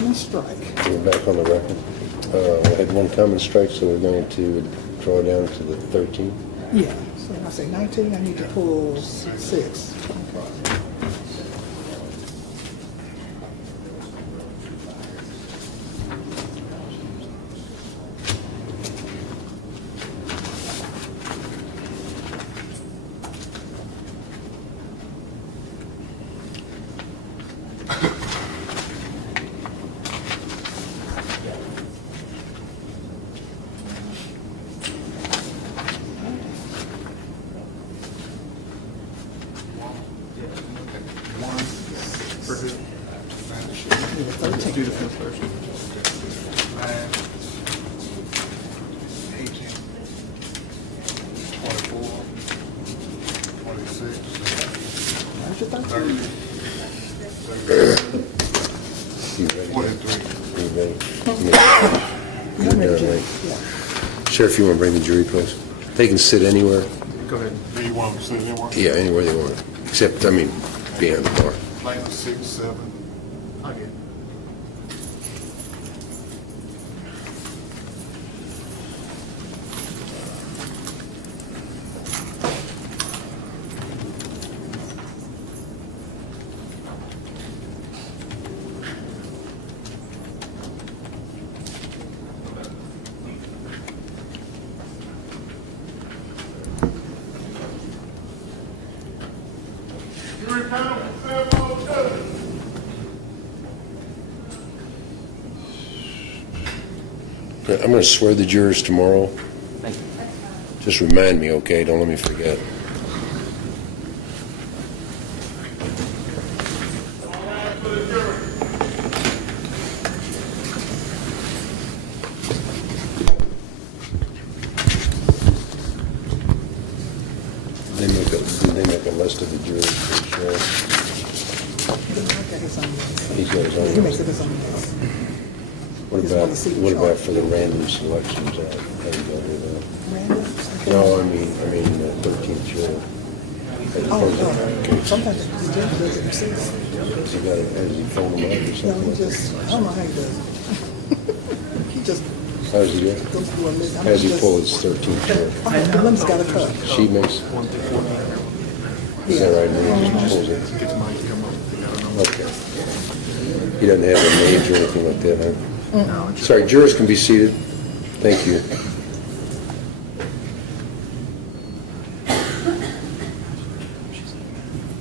common strike. We're back on the record. We had one common strike, so we're going to draw down to the 13. Yeah, so I say 19, I need to pull 6. Okay. Do the fifth first. 18, 24, 26, Where's your 13? 30, You ready? 43. You ready? I'm ready, Jim. Right. Yeah. Sheriff, you want to bring the jury, please? They can sit anywhere. Go ahead. Do you want them to sit anywhere? Yeah, anywhere they want. Except, I mean, behind the bar. Like 6, 7. I'll get it. I'm going to swear the jurors tomorrow. Thank you. Just remind me, okay? Don't let me forget. Did they make a list of the jurors for the sheriff? Okay, his own. He's got his Yeah, he own. makes it his own list. What Just about, wanna see the what about chart. for the random selections? How do you go with that? Random? No, I mean, 13th juror. Oh, sometimes the judge does it himself. Has he got it, has he phoned them up or No, something? he just, I don't know how he does it. He just How does he do it? goes through a list. How does he pull his 13th juror? One of them's got a cut. She makes, is that right? And he just pulls it? Get the mic to come up. They gotta know. Okay. He doesn't have a names or anything like that, huh? No, it's Sorry, jurors can be seated. Thank you.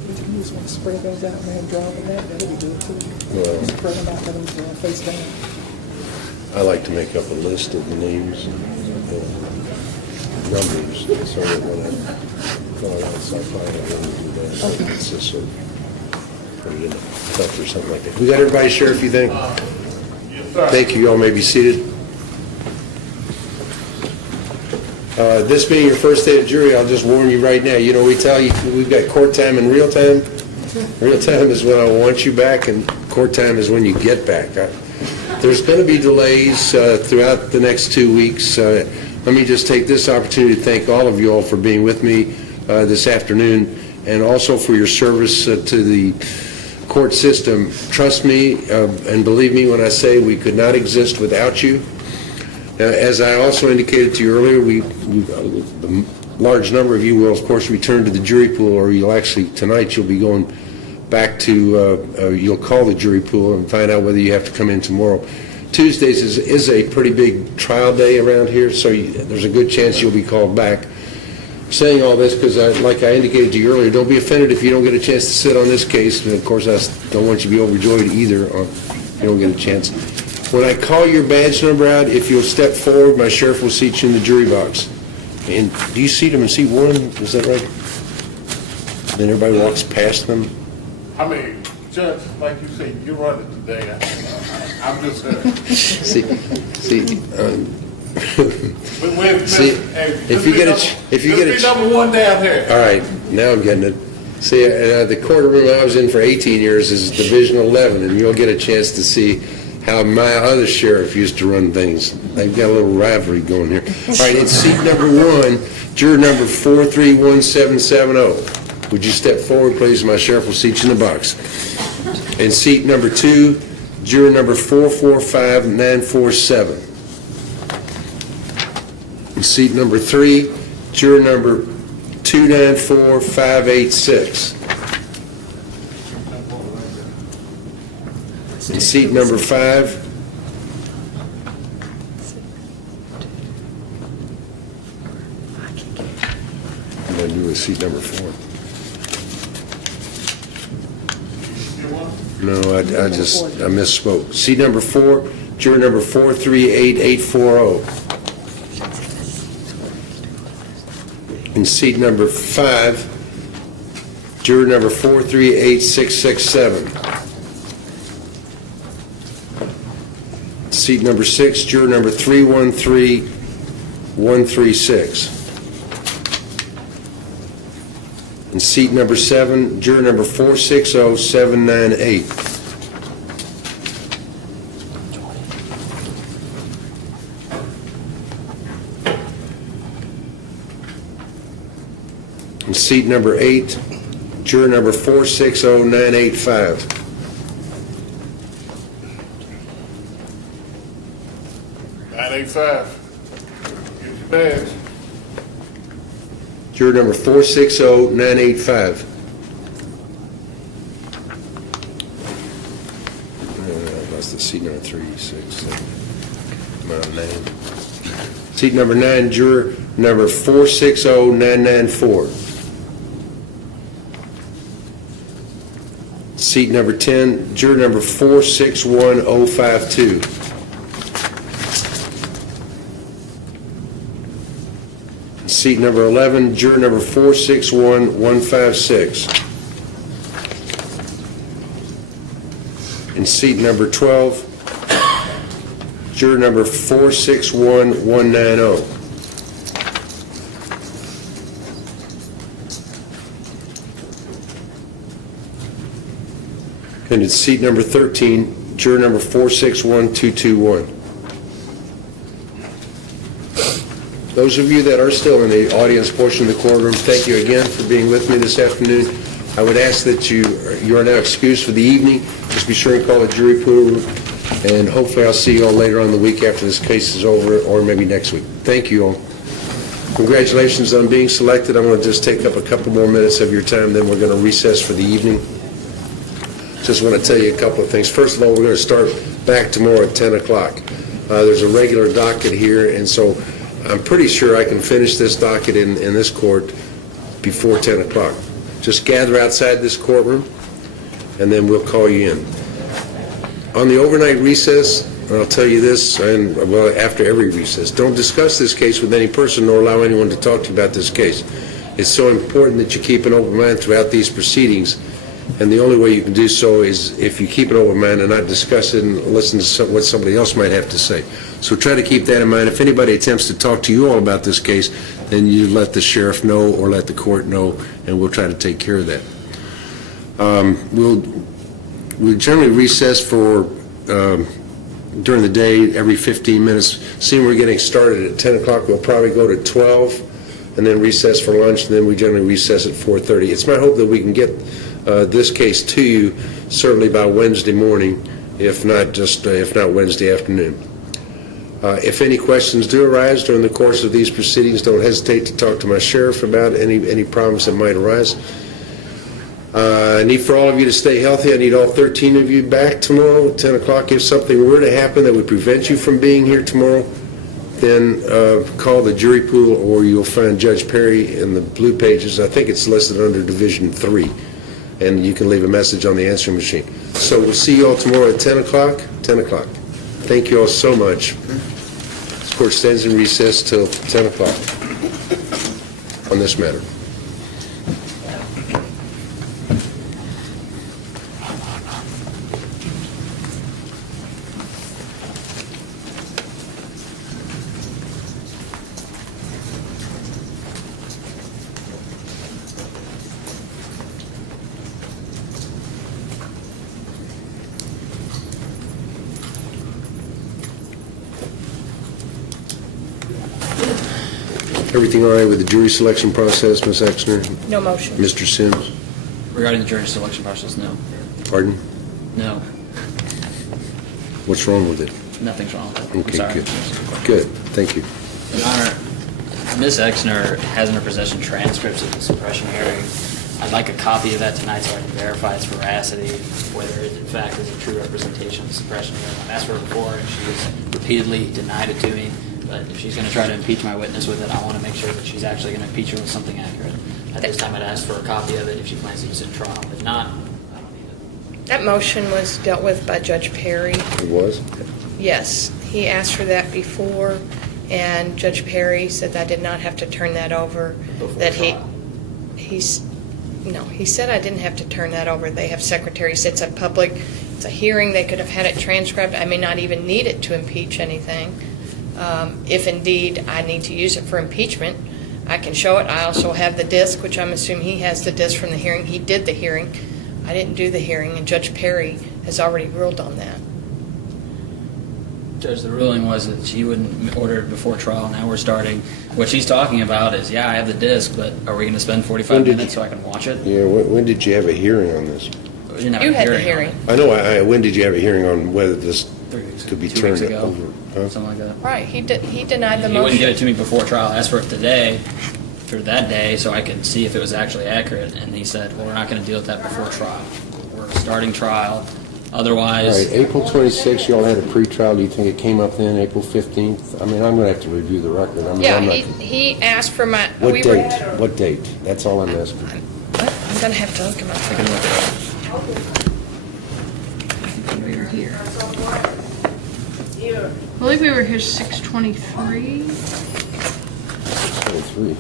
If you just want to spread those out and draw them out, that'll be good too. Well- Spread them out, let them face down. I like to make up a list of the names and numbers, so that when I go outside, I don't do that. So it's just sort of put it in a cup or something like that. We got everybody, Sheriff, you think? Thank you. Y'all may be seated. This being your first day of jury, I'll just warn you right now, you know, we tell you, we've got court time and real time. Real time is when I want you back, and court time is when you get back. There's going to be delays throughout the next 2 weeks. Let me just take this opportunity to thank all of you all for being with me this afternoon, and also for your service to the court system. Trust me and believe me when I say we could not exist without you. As I also indicated to you earlier, a large number of you will, of course, return to the jury pool, or you'll actually, tonight, you'll be going back to, you'll call the jury pool and find out whether you have to come in tomorrow. Tuesdays is a pretty big trial day around here, so there's a good chance you'll be called back. I'm saying all this because, like I indicated to you earlier, don't be offended if you don't get a chance to sit on this case, and of course, I don't want you to be overjoyed either if you don't get a chance. When I call your badge number out, if you'll step forward, my sheriff will seat you in the jury box. And do you seat them in seat one? Is that right? Then everybody walks past them? I mean, Judge, like you say, you run it today. I'm just See, if you get a number one down here. all right, now I'm getting it. See, the courtroom I was in for 18 years is Division 11, and you'll get a chance to see how my other sheriff used to run things. They've got a little rivalry going here. All right, it's seat number one, juror number 431770. Would you step forward, please? My sheriff will seat you in the box. And seat number two, juror number 445947. In seat number 3, juror number 294586. In seat number 5, I'm going to do with seat number 4. No, I misspoke. Seat number 4, juror number 438840. In seat number 5, juror number 438667. Seat number 6, juror number 313136. In seat number 7, juror number 460798. In seat number 8, juror number 460985. Get your badge. Juror number 460985. That's the seat number 3, 6, 7, 9. Seat number 9, juror number 460994. Seat number 10, juror number 461052. Seat number 11, juror number 461156. In seat number 12, juror number 461190. And in seat number 13, juror number 461221. Those of you that are still in the audience portion of the courtroom, thank you again for being with me this afternoon. I would ask that you are now excused for the evening. Just be sure and call the jury pool, and hopefully I'll see you all later on the week after this case is over, or maybe next week. Thank you all. Congratulations on being selected. I'm going to just take up a couple more minutes of your time, then we're going to recess for the evening. Just want to tell you a couple of things. First of all, we're going to start back tomorrow at 10 o'clock. There's a regular docket here, and so I'm pretty sure I can finish this docket in this court before 10 o'clock. Just gather outside this courtroom, and then we'll call you in. On the overnight recess, and I'll tell you this, and well, after every recess, don't discuss this case with any person nor allow anyone to talk to you about this case. It's so important that you keep an open mind throughout these proceedings, and the only way you can do so is if you keep an open mind and not discuss it and listen to what somebody else might have to say. So try to keep that in mind. If anybody attempts to talk to you all about this case, then you let the sheriff know or let the court know, and we'll try to take care of that. We'll generally recess for during the day every 15 minutes. Seeing we're getting started at 10 o'clock, we'll probably go to 12 and then recess for lunch, and then we generally recess at 4:30. It's my hope that we can get this case to you certainly by Wednesday morning, if not Wednesday afternoon. If any questions do arise during the course of these proceedings, don't hesitate to talk to my sheriff about any problems that might arise. I need for all of you to stay healthy. I need all 13 of you back tomorrow at 10 o'clock. If something were to happen that would prevent you from being here tomorrow, then call the jury pool, or you'll find Judge Perry in the blue pages. I think it's listed under Division 3, and you can leave a message on the answering machine. So we'll see you all tomorrow at 10 o'clock. 10 o'clock. Thank you all so much. This court stands in recess till 10 o'clock on this matter. Everything all right with the jury selection process, Ms. Exner? No motion. Mr. Sims? Regarding the jury selection process, no. Pardon? No. What's wrong with it? Nothing's wrong with it. I'm Okay, sorry. good. Good, thank you. Your Honor, Ms. Exner has in her possession transcripts of the suppression hearing. I'd like a copy of that tonight so I can verify its veracity, whether it in fact is a true representation of the suppression hearing. I've asked for it before, and she has repeatedly denied it to me. But if she's going to try to impeach my witness with it, I want to make sure that she's actually going to impeach her with something accurate. At this time, I'd ask for a copy of it if she plans to use it in trial. If not, I don't need it. That motion was dealt with by Judge Perry. It was? Yes, he asked for that before, and Judge Perry said I did not have to turn that over. Before That trial. he said I didn't have to turn that over. They have secretaries. It's a public, it's a hearing. They could have had it transcribed. I may not even need it to impeach anything. If indeed I need to use it for impeachment, I can show it. I also have the disc, which I'm assuming he has the disc from the hearing. He did the hearing. I didn't do the hearing, and Judge Perry has already ruled on that. Judge, the ruling was that she wouldn't order it before trial. Now we're starting. What she's talking about is, yeah, I have the disc, but are we going to spend 45 When did minutes so I can watch it? Yeah, when did you have a hearing on this? We didn't have You a had the on hearing. it. I know, when did you have a hearing on whether this 3 weeks could be 2 weeks turned ago, over? Huh? something like that. Right, he denied the He wouldn't give it motion. to me before trial. I asked for it today, for that day, so I could see if it was actually accurate. And he said, well, we're not going to deal with that before trial. We're starting trial. All Otherwise, right, April 26th, you all had a pretrial. Do you think it came up then, April 15th? I mean, I'm going to have to review the record. I mean, Yeah, I'm not- he asked for my, What we were, date? What date? That's all I'm asking. I'm going to have to look at my I can look it up. We were here. I believe we were here 6:23. 23.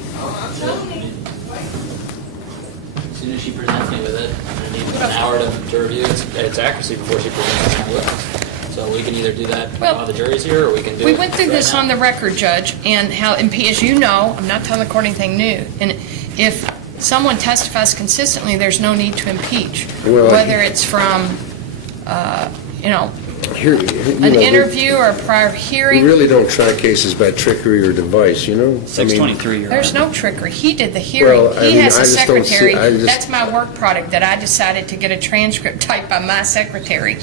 As soon as she presents me with it, I'm going to need an hour to review its accuracy before she presents it to my witness. So we can either do that Well, while the jury's here, or we can do it We went through right this now. on the record, Judge, and how, as you know, I'm not telling the court anything new, and if someone testifies consistently, there's no need to impeach. Well, Whether it's from, Here, an interview or a prior We hearing, really don't try cases by trickery or device, you know? I mean, 623, Your there's Honor. no trickery. He did the hearing. Well, I He mean, has I a just don't see- secretary. I just- That's my work product, that I decided to get a transcript typed by my secretary.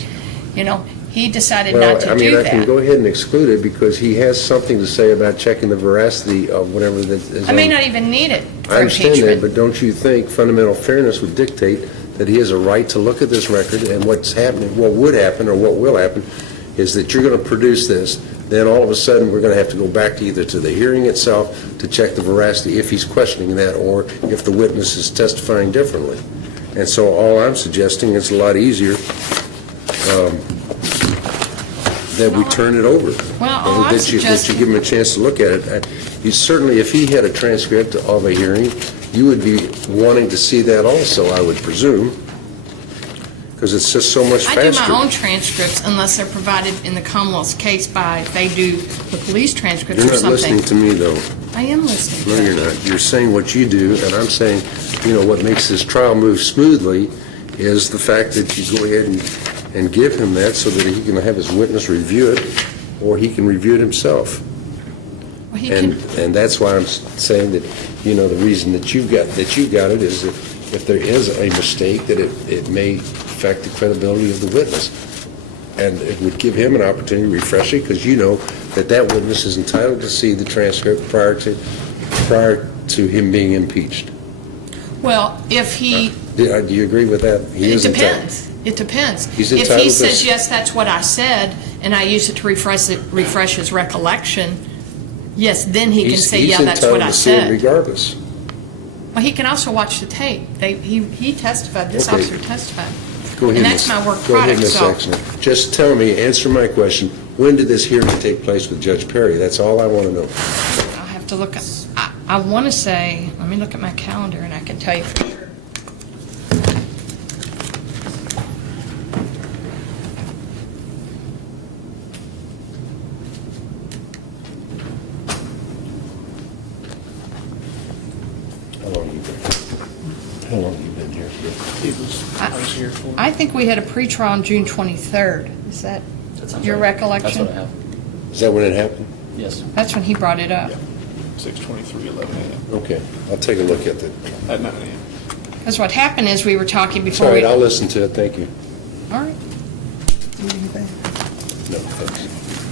He decided not Well, to I mean, do I can that. go ahead and exclude it because he has something to say about checking the veracity of whatever that is. I may on- not even need it I for understand that, impeachment. but don't you think fundamental fairness would dictate that he has a right to look at this record, and what's happening, what would happen or what will happen is that you're going to produce this, then all of a sudden, we're going to have to go back to either to the hearing itself to check the veracity if he's questioning that, or if the witness is testifying differently. And so all I'm suggesting, it's a lot easier that we turn it over. Well, all I'm That you give him a chance to look at it. You certainly, if he had a transcript of a hearing, you would be wanting to see that also, I would presume, because it's just so much I faster. do my own transcripts unless they're provided in the Commonwealth's case by, they do the police transcripts You're or not listening something. to me, though. I am listening. No, you're not. You're saying what you do, and I'm saying, what makes this trial move smoothly is the fact that you go ahead and give him that so that he can have his witness review it, or he can review it himself. Well, he And can, and that's why I'm saying that, the reason that you got it is that if there is a mistake, that it may affect the credibility of the witness. And it would give him an opportunity to refresh it, because you know that witness is entitled to see the transcript prior to him being impeached. well, if he, Do you agree with that? He it is entitled. depends. It depends. He's If entitled he to- says, yes, that's what I said, and I use it to refresh his recollection, yes, then he can say, yeah, that's what I He's entitled to see it said. regardless. Well, he can also watch the tape. He testified, this Okay. officer testified. Go ahead, And that's Miss- my work Go ahead, product, Ms. so. Exner. Just tell me, answer my question, when did this hearing take place with Judge Perry? That's all I want to know. I'll have to look, I want to say, let me look at my calendar and I can tell you for sure. How long you been? How long you been here? I was here for. I think we had a pretrial on June 23rd. Is that That sounds your right. recollection? That's what I have. Is that when it happened? Yes. That's when he brought it up. 6:23, 11 a.m. Okay, I'll take a look at it. At 9 a.m. Because what happened is we were talking It's before all we... right, I'll listen to it, thank you. All right. Anything? No, thanks.